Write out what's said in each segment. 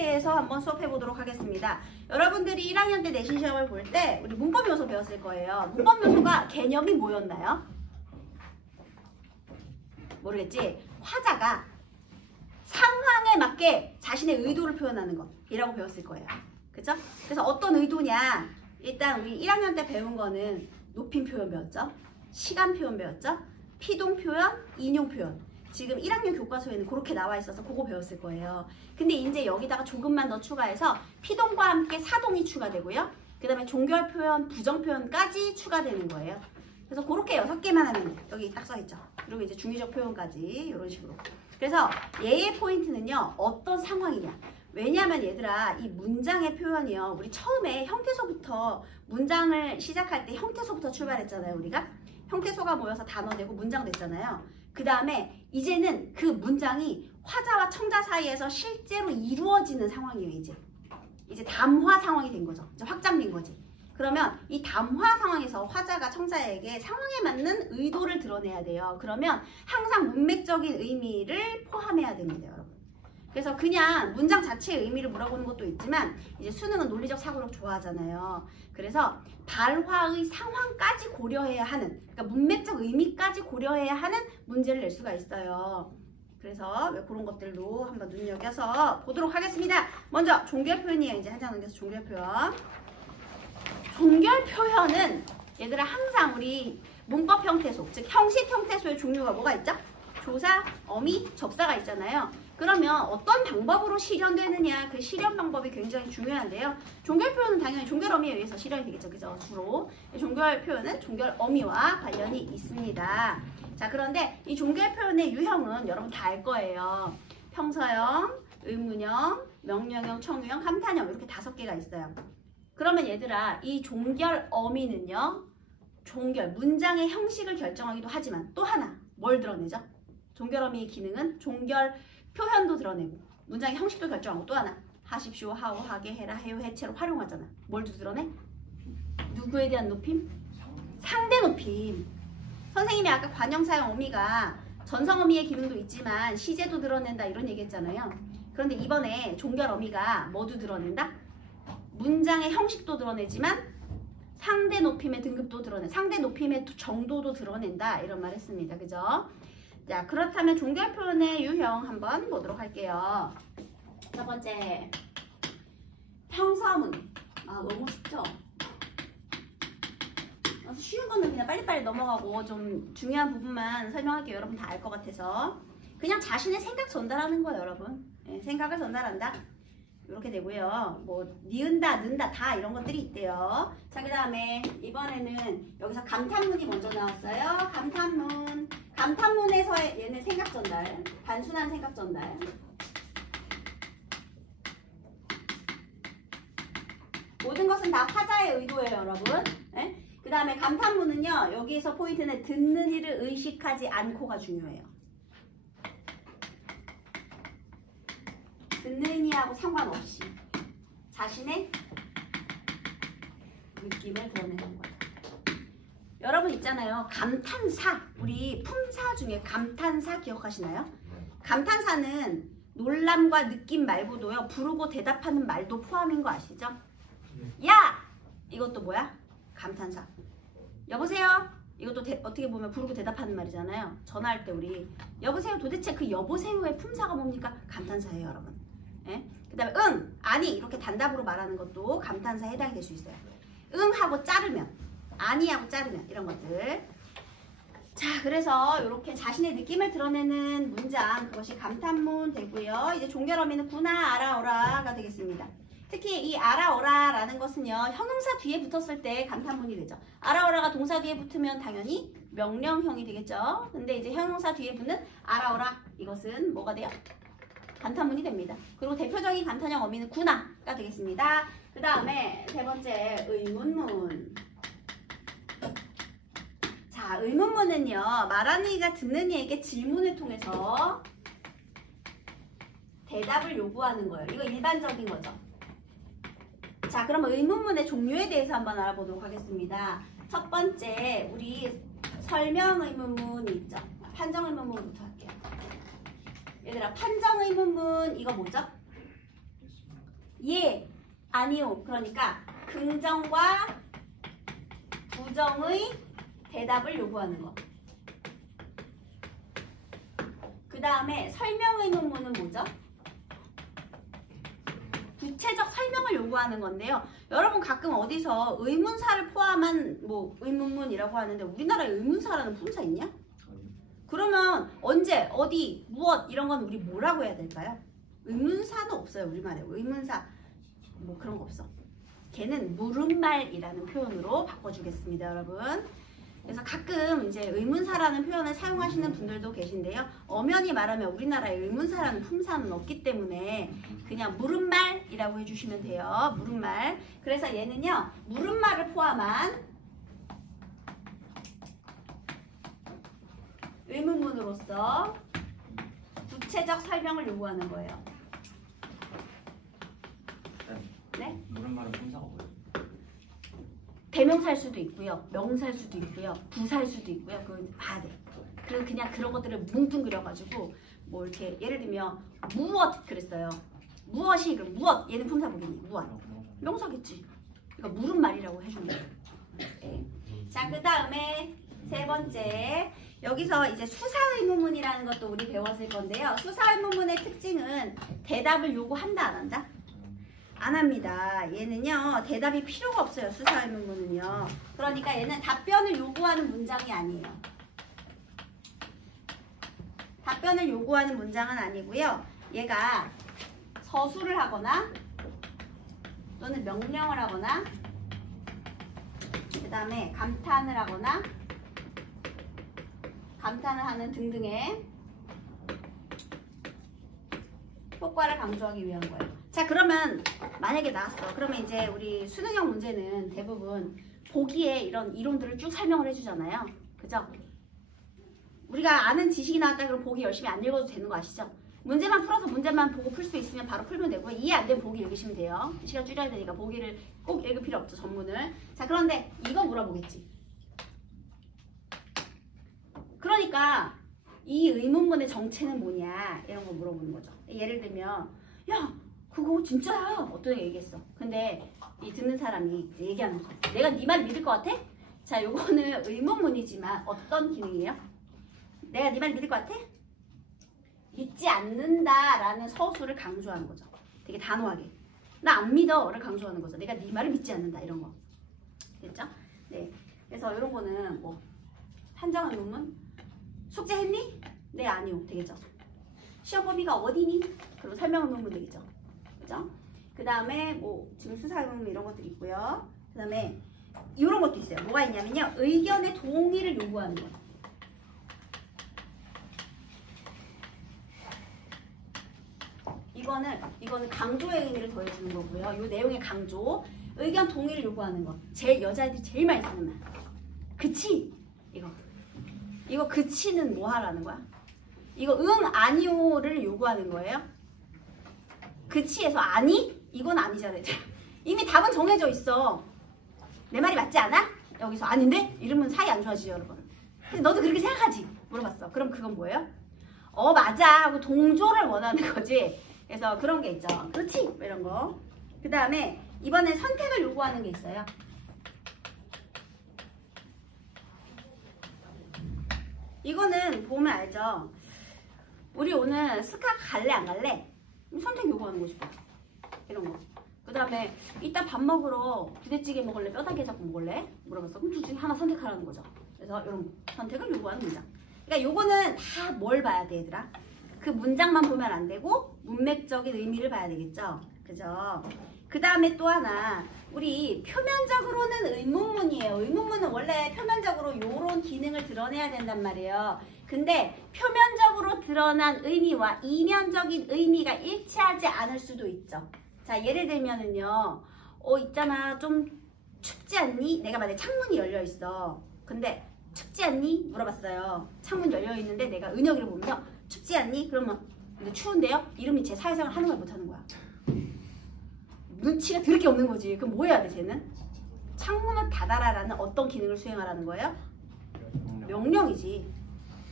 대해서 한번 수업해 보도록 하겠습니다. 여러분들이 1학년 때 내신 시험을 볼 때 우리 문법 요소 배웠을 거예요. 문법 요소가 개념이 뭐였나요? 모르겠지? 화자가 상황에 맞게 자신의 의도를 표현하는 것이라고 배웠을 거예요. 그죠? 그래서 어떤 의도냐? 일단 우리 1학년 때 배운 거는 높임 표현 배웠죠? 시간 표현 배웠죠? 피동 표현, 인용 표현. 지금 1학년 교과서에는 그렇게 나와 있어서 그거 배웠을 거예요. 근데 이제 여기다가 조금만 더 추가해서 피동과 함께 사동이 추가되고요. 그 다음에 종결 표현, 부정 표현까지 추가되는 거예요. 그래서 그렇게 6개만 하면 여기 딱 써있죠. 그리고 이제 중의적 표현까지 이런 식으로. 그래서 얘의 포인트는요. 어떤 상황이냐. 왜냐하면 얘들아 이 문장의 표현이요. 우리 처음에 형태소부터 문장을 시작할 때 형태소부터 출발했잖아요. 우리가. 형태소가 모여서 단어 되고 문장 됐잖아요. 그 다음에 이제는 그 문장이 화자와 청자 사이에서 실제로 이루어지는 상황이에요. 이제 담화 상황이 된 거죠. 이제 확장된 거지. 그러면 이 담화 상황에서 화자가 청자에게 상황에 맞는 의도를 드러내야 돼요. 그러면 항상 문맥적인 의미를 포함해야 됩니다, 여러분. 그래서 그냥 문장 자체의 의미를 물어보는 것도 있지만 이제 수능은 논리적 사고력 좋아하잖아요. 그래서 발화의 상황까지 고려해야 하는, 그러니까 문맥적 의미까지 고려해야 하는 문제를 낼 수가 있어요. 그래서 그런 것들도 한번 눈여겨서 보도록 하겠습니다. 먼저 종결 표현이에요. 이제 한 장 넘겨서 종결 표현. 종결 표현은 얘들아 항상 우리 문법 형태소, 즉 형식 형태소의 종류가 뭐가 있죠? 조사, 어미, 접사가 있잖아요. 그러면 어떤 방법으로 실현되느냐, 그 실현 방법이 굉장히 중요한데요. 종결 표현은 당연히 종결 어미에 의해서 실현이 되겠죠. 그죠? 주로. 종결 표현은 종결 어미와 관련이 있습니다. 자, 그런데 이 종결 표현의 유형은 여러분 다 알 거예요. 평서형, 의문형, 명령형, 청유형, 감탄형 이렇게 5개가 있어요. 그러면 얘들아 이 종결 어미는요. 종결, 문장의 형식을 결정하기도 하지만 또 하나 뭘 드러내죠? 종결 어미의 기능은 종결 표현도 드러내고 문장의 형식도 결정하고 또 하나 하십시오, 하오, 하게, 해라, 해요, 해체로 활용하잖아. 뭘 드러내? 누구에 대한 높임? 상대 높임. 선생님이 아까 관형사형 어미가 전성 어미의 기능도 있지만 시제도 드러낸다 이런 얘기 했잖아요. 그런데 이번에 종결 어미가 뭐도 드러낸다? 문장의 형식도 드러내지만 상대 높임의 등급도 드러내, 상대 높임의 정도도 드러낸다 이런 말 했습니다. 그죠? 자, 그렇다면 종결 표현의 유형 한번 보도록 할게요. 첫 번째, 평서문. 너무 쉽죠? 쉬운 거는 그냥 빨리빨리 넘어가고 좀 중요한 부분만 설명할게요. 여러분 다 알 것 같아서. 그냥 자신의 생각 전달하는 거예요, 여러분. 네, 생각을 전달한다. 이렇게 되고요. 뭐 니은다, 는다 다 이런 것들이 있대요. 자, 그 다음에 이번에는 여기서 감탄문이 먼저 나왔어요. 감탄문. 감탄문에서의 얘는 생각 전달. 단순한 생각 전달. 모든 것은 다 화자의 의도예요, 여러분. 네? 그 다음에 감탄문은요. 여기에서 포인트는 듣는 이를 의식하지 않고가 중요해요. 듣는 이하고 상관없이 자신의 느낌을 드러내는 거예요. 여러분 있잖아요. 감탄사. 우리 품사 중에 감탄사 기억하시나요? 감탄사는 놀람과 느낌 말고도요. 부르고 대답하는 말도 포함인 거 아시죠? 야! 이것도 뭐야? 감탄사. 여보세요? 이것도 어떻게 보면 부르고 대답하는 말이잖아요. 전화할 때 우리 여보세요? 도대체 그 여보세요의 품사가 뭡니까? 감탄사예요, 여러분. 예? 그 다음에 응, 아니 이렇게 단답으로 말하는 것도 감탄사에 해당이 될 수 있어요. 응 하고 자르면, 아니 하고 자르면 이런 것들. 자, 그래서 이렇게 자신의 느낌을 드러내는 문장, 그것이 감탄문 되고요. 이제 종결어미는 구나, 알아, 어라가 되겠습니다. 특히 이 알아, 어라라는 것은요. 형용사 뒤에 붙었을 때 감탄문이 되죠. 알아, 어라가 동사 뒤에 붙으면 당연히 명령형이 되겠죠. 근데 이제 형용사 뒤에 붙는 알아, 어라 이것은 뭐가 돼요? 감탄문이 됩니다. 그리고 대표적인 감탄형 어미는 구나가 되겠습니다. 그 다음에 세 번째 의문문. 자, 의문문은요. 말하는 이가 듣는 이에게 질문을 통해서 대답을 요구하는 거예요. 이거 일반적인 거죠. 자, 그럼 의문문의 종류에 대해서 한번 알아보도록 하겠습니다. 첫 번째, 우리 설명 의문문이 있죠. 판정 의문문부터 할게요. 얘들아, 판정 의문문 이거 뭐죠? 예, 아니요. 그러니까 긍정과 부정의 대답을 요구하는 거. 그 다음에 설명 의문문은 뭐죠? 구체적 설명을 요구하는 건데요. 여러분 가끔 어디서 의문사를 포함한 뭐 의문문이라고 하는데 우리나라에 의문사라는 품사 있냐? 그러면 언제, 어디, 무엇 이런 건 우리 뭐라고 해야 될까요? 의문사는 없어요. 우리말에 의문사 뭐 그런 거 없어. 걔는 물음말이라는 표현으로 바꿔주겠습니다, 여러분. 그래서 가끔 이제 의문사라는 표현을 사용하시는 분들도 계신데요. 엄연히 말하면 우리나라에 의문사라는 품사는 없기 때문에 그냥 물음말이라고 해주시면 돼요. 물음말. 그래서 얘는요, 물음말을 포함한 의문문으로서 구체적 설명을 요구하는 거예요. 네? 물음말은 품사가 뭐예요? 대명사일 수도 있고요. 명사일 수도 있고요. 부사일 수도 있고요. 그거 봐야 돼. 그래서 그냥 그런 것들을 뭉뚱그려가지고 뭐 이렇게 예를 들면 무엇 그랬어요. 무엇이 그럼 무엇 얘는 품사복이니 무엇 명사겠지. 그러니까 물음말이라고 해주는 거예요. 네. 자, 그 다음에 세 번째 여기서 이제 수사의문문이라는 것도 우리 배웠을 건데요. 수사의문문의 특징은 대답을 요구한다 안 한다? 안 합니다. 얘는요 대답이 필요가 없어요. 수사의문문은요. 그러니까 얘는 답변을 요구하는 문장이 아니에요. 답변을 요구하는 문장은 아니고요. 얘가 서술을 하거나 또는 명령을 하거나 그 다음에 감탄을 하거나 감탄을 하는 등등의 효과를 강조하기 위한 거예요. 자, 그러면 만약에 나왔어. 그러면 이제 우리 수능형 문제는 대부분 보기에 이런 이론들을 쭉 설명을 해주잖아요. 그죠? 우리가 아는 지식이 나왔다 그러면 보기 열심히 안 읽어도 되는 거 아시죠? 문제만 풀어서 문제만 보고 풀 수 있으면 바로 풀면 되고요. 이해 안 되면 보기 읽으시면 돼요. 시간 줄여야 되니까 보기를 꼭 읽을 필요 없죠. 전문을. 자, 그런데 이거 물어보겠지. 그러니까 이 의문문의 정체는 뭐냐 이런 거 물어보는 거죠. 예를 들면 야 그거 진짜야 어떤 애가 얘기했어. 근데 이 듣는 사람이 얘기하는 거야. 내가 네 말 믿을 것 같아? 자, 요거는 의문문이지만 어떤 기능이에요? 내가 네 말 믿을 것 같아? 믿지 않는다라는 서술을 강조하는 거죠. 되게 단호하게. 나 안 믿어를 강조하는 거죠. 내가 네 말을 믿지 않는다 이런 거. 됐죠? 네. 그래서 이런 거는 뭐 한정한 논문? 숙제했니? 네, 아니요. 되겠죠. 시험 범위가 어디니? 그리고 설명한 논문 되겠죠. 그죠? 그 다음에 뭐 지금 수사논문 이런 것들이 있고요. 그 다음에 이런 것도 있어요. 뭐가 있냐면요. 의견의 동의를 요구하는 거예요. 이거는 강조의 의미를 더해주는 거고요. 이 내용의 강조, 의견 동의를 요구하는 거. 제일 여자애들이 제일 많이 쓰는 말. 그치? 이거 그치는 뭐 하라는 거야? 이거 응, 아니요를 요구하는 거예요. 그치에서 아니? 이건 아니잖아요. 이미 답은 정해져 있어. 내 말이 맞지 않아? 여기서 아닌데? 이러면 사이 안 좋아지죠, 여러분. 근데 너도 그렇게 생각하지? 물어봤어. 그럼 그건 뭐예요? 맞아 하고 동조를 원하는 거지. 그래서 그런 게 있죠. 그렇지? 뭐 이런 거. 그 다음에 이번엔 선택을 요구하는 게 있어요. 이거는 보면 알죠? 우리 오늘 스카 갈래 안 갈래? 선택 요구하는 거지. 이런 거. 그 다음에 이따 밥 먹으러 부대찌개 먹을래? 뼈다귀잡고 먹을래? 물어봤어. 그럼 둘 중에 하나 선택하라는 거죠. 그래서 이런 선택을 요구하는 문장. 그러니까 요거는 다 뭘 봐야 돼, 얘들아? 그 문장만 보면 안 되고 문맥적인 의미를 봐야 되겠죠. 그죠? 그 다음에 또 하나, 우리 표면적으로는 의문문이에요. 의문문은 원래 표면적으로 요런 기능을 드러내야 된단 말이에요. 근데 표면적으로 드러난 의미와 이면적인 의미가 일치하지 않을 수도 있죠. 자, 예를 들면은요. 있잖아. 좀 춥지 않니? 내가 만약에 창문이 열려 있어. 근데 춥지 않니? 물어봤어요. 창문 열려 있는데 내가 은혁이를 보면서 춥지 않니? 그러면 근데 추운데요? 이러면 제 사회생활 하는 걸 못하는 거야. 눈치가 더럽게 없는 거지. 그럼 뭐 해야 돼, 쟤는? 창문을 닫아라라는 어떤 기능을 수행하라는 거예요? 명령이지.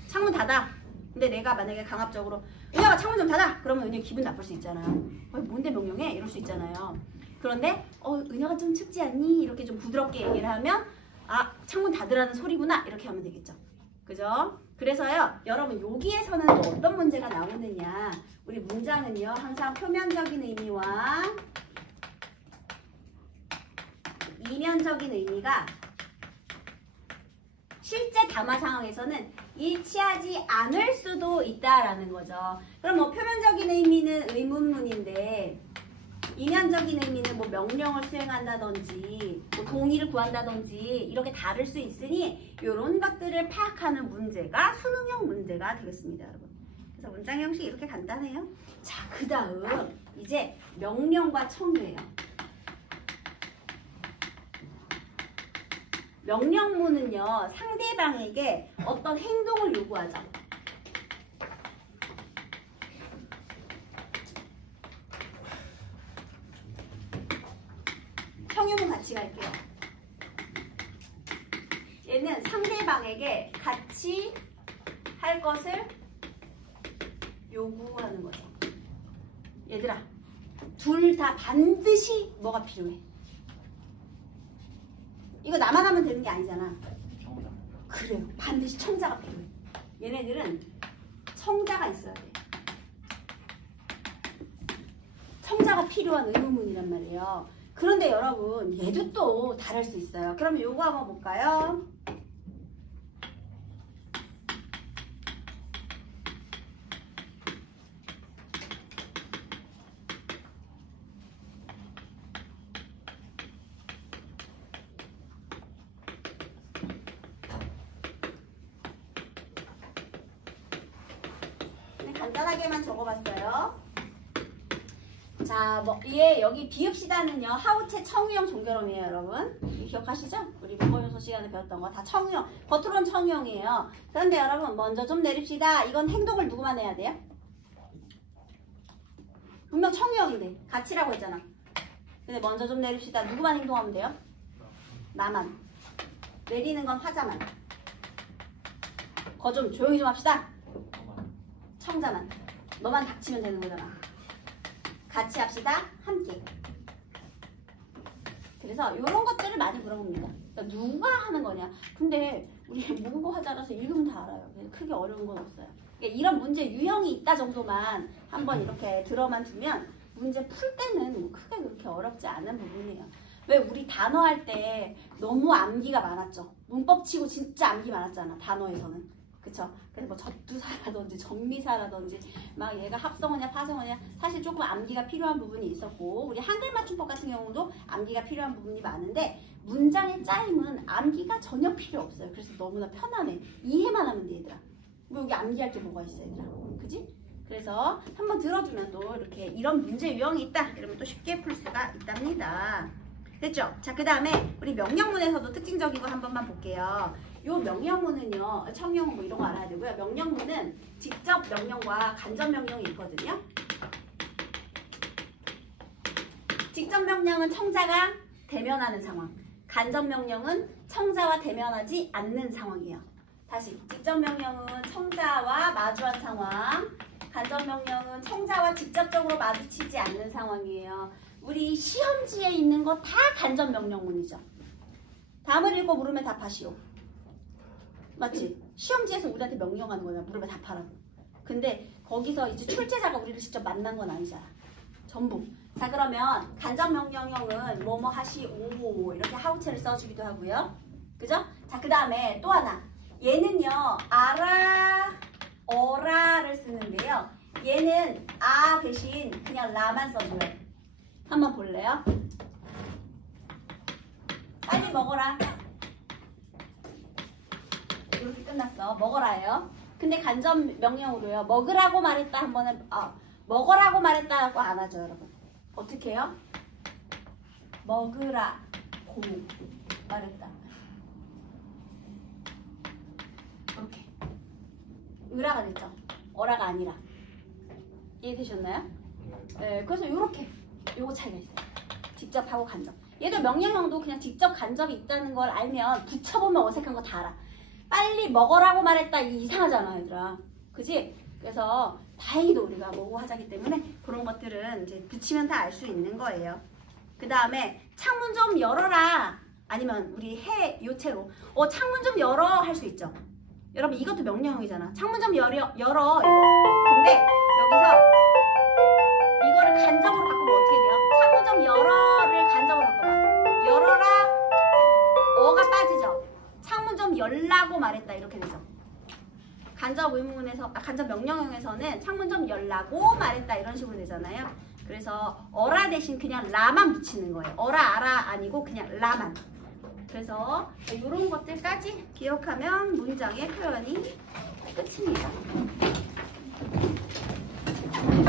창문 닫아. 근데 내가 만약에 강압적으로 은혁아 창문 좀 닫아. 그러면 은혁이 기분 나쁠 수 있잖아요. 뭔데 명령해? 이럴 수 있잖아요. 그런데 은혁아 좀 춥지 않니? 이렇게 좀 부드럽게 얘기를 하면 아 창문 닫으라는 소리구나 이렇게 하면 되겠죠. 그죠? 그래서요 여러분 여기에서는 또 어떤 문제가 나오느냐, 우리 문장은요 항상 표면적인 의미와 이면적인 의미가 실제 담화 상황에서는 일치하지 않을 수도 있다라는 거죠. 그럼 뭐 표면적인 의미는 의문문인데 이면적인 의미는 뭐 명령을 수행한다든지 뭐 동의를 구한다든지 이렇게 다를 수 있으니 이런 것들을 파악하는 문제가 수능형 문제가 되겠습니다, 여러분. 그래서 문장 형식이 이렇게 간단해요. 자, 그 다음 이제 명령과 청유예요. 명령문은요 상대방에게 어떤 행동을 요구하죠. 청유문 같이 갈게요. 얘는 상대방에게 같이 할 것을 요구하는 거죠. 얘들아, 둘 다 반드시 뭐가 필요해? 이거 나만 하면 되는 게 아니잖아. 청자. 그래요. 반드시 청자가 필요해. 얘네들은 청자가 있어야 돼. 청자가 필요한 의문문이란 말이에요. 그런데 여러분 얘도 또 다를 수 있어요. 그럼 요거 한번 볼까요? 간단하게만 적어봤어요. 자, 뭐, 여기 비읍시다는요, 하우체 청유형 종결음이에요, 여러분. 기억하시죠? 우리 국어요소 시간에 배웠던 거 다 청유형, 겉으로는 청유형이에요. 그런데 여러분, 먼저 좀 내립시다. 이건 행동을 누구만 해야 돼요? 분명 청유형인데, 같이라고 했잖아. 근데 먼저 좀 내립시다. 누구만 행동하면 돼요? 나만. 내리는 건 화자만. 거 좀 조용히 좀 합시다. 청자만. 너만 닥치면 되는 거잖아. 같이 합시다. 함께. 그래서 이런 것들을 많이 물어봅니다. 그러니까 누가 하는 거냐. 근데 우리 모국어 하자라서 읽으면 다 알아요. 크게 어려운 건 없어요. 그러니까 이런 문제 유형이 있다 정도만 한번 이렇게 들어만 두면 문제 풀 때는 뭐 크게 그렇게 어렵지 않은 부분이에요. 왜 우리 단어 할 때 너무 암기가 많았죠. 문법 치고 진짜 암기 많았잖아. 단어에서는. 그쵸? 그래서 뭐 접두사라든지 정미사라든지 막 얘가 합성어냐 파성어냐 사실 조금 암기가 필요한 부분이 있었고, 우리 한글 맞춤법 같은 경우도 암기가 필요한 부분이 많은데 문장의 짜임은 암기가 전혀 필요 없어요. 그래서 너무나 편안해. 이해만 하면 돼, 얘들아. 뭐 여기 암기할 게 뭐가 있어, 얘들아. 그지? 그래서 한번 들어주면 또 이렇게 이런 문제 유형이 있다 이러면 또 쉽게 풀 수가 있답니다. 됐죠? 자, 그 다음에 우리 명령문에서도 특징적인 거 한 번만 볼게요. 요 명령문은요, 청용 뭐 이런 거 알아야 되고요. 명령문은 직접 명령과 간접 명령이 있거든요. 직접 명령은 청자가 대면하는 상황, 간접 명령은 청자와 대면하지 않는 상황이에요. 다시, 직접 명령은 청자와 마주한 상황, 간접 명령은 청자와 직접적으로 마주치지 않는 상황이에요. 우리 시험지에 있는 거 다 간접 명령문이죠. 답을 읽고 물으면 답하시오. 맞지? 시험지에서 우리한테 명령하는 거잖아. 물으면 답하라고. 근데 거기서 이제 출제자가 우리를 직접 만난 건 아니잖아. 전부. 자, 그러면 간접 명령형은 뭐뭐 하시오 이렇게 하우체를 써주기도 하고요. 그죠? 자, 그 다음에 또 하나. 얘는요, 아라, 어라를 쓰는데요. 얘는 아 대신 그냥 라만 써줘요. 한번 볼래요? 빨리 먹어라. 이렇게 끝났어. 먹어라예요. 근데 간접 명령으로요. 먹으라고 말했다 한 번은 먹으라고 말했다고 안 하죠, 여러분. 어떻게 해요? 먹으라고 말했다. 이렇게. 으라가 됐죠. 어라가 아니라. 이해되셨나요? 네, 그래서 이렇게 요거 차이가 있어요. 직접하고 간접. 얘도 명령형도 그냥 직접 간접이 있다는 걸 알면 붙여보면 어색한 거 다 알아. 빨리 먹으라고 말했다 이상하잖아, 얘들아. 그지? 그래서 다행히도 우리가 모호하자기 때문에 그런 것들은 이제 붙이면 다 알 수 있는 거예요. 그 다음에 창문 좀 열어라. 아니면 우리 해 요체로 창문 좀 열어 할 수 있죠. 여러분 이것도 명령형이잖아. 창문 좀 열어 이거. 근데 여기서 이거를 간접으로 바꾸면 어떻게 돼요? 창문 좀 열어를 간접으로 바꿔봐. 열어라. 어가 빠지죠. 창문 좀 열라고 말했다 이렇게 되죠. 간접 의문에서 간접 명령형에서는 창문 좀 열라고 말했다 이런 식으로 되잖아요. 그래서 어라 대신 그냥 라만 붙이는 거예요. 어라 아라 아니고 그냥 라만. 그래서 이런 것들까지 기억하면 문장의 표현이 끝입니다.